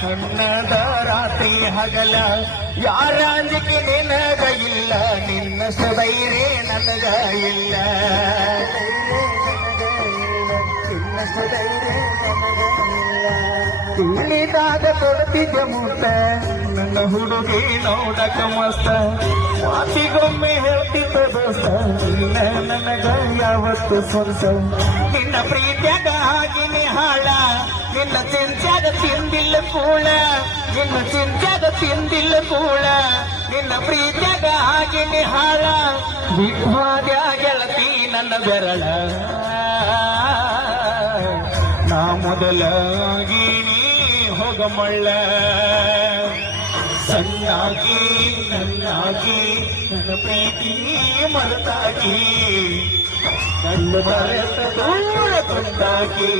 ಕಣ್ಣದ ರಾತ್ರಿ ಹಗಲ ಯಾರ ಅಂಜಿಕೆ ನಿನಗ ಇಲ್ಲ ನಿನ್ನಷ್ಟ ಧೈರ್ಯ ನನಗ ಇಲ್ಲ ನಿನ್ನಷ್ಟ ಧೈರ್ಯ ನನಗ ಇಲ್ಲ ತಿಳಿದಾಗ ಕೊಡ್ತಿದ್ದ ಮುತ್ತ ನನ್ನ ಹುಡುಗಿ ನೋಡಕ ಮಸ್ತ ಮಾತಿಗೊಮ್ಮೆ ಹೇಳ್ತಿದ್ದ ದೋಸ್ತ ನಿನ್ನ ನನಗ ಯಾವತ್ತು ಸ್ವಂತ ನಿನ್ನ ಪ್ರೀತಿಯಾಗ ಆಗಿನಿ ಹಾಳ ನಿನ್ನ ಚಿಂತ್ಯಾಗ ತಿಂದಿಲ್ಲ ಕೂಳ ನಿನ್ನ ಚಿಂತ್ಯಾಗ ತಿಂದಿಲ್ಲ ಕೂಳ ನಿನ್ನ ಪ್ರೀತಿಯಾಗ ಆಗಿನಿ ಹಾಳ ವಿದ್ವಾದ್ಯ ಗೆಳತಿ ನನ್ನ ಬೆರಳ ನಾ ಮೊದಲಾಗಿನಿ ಹೋಗಮಳ್ಳ ಸಣ್ಣಾಗಿ ನನ್ನಾಗಿ ನನ್ನ ಪ್ರೀತಿ ಮರೆತಾಗಿ ನನ್ನ ಮರೆತ ದೂರ ತಂದಾಗಿ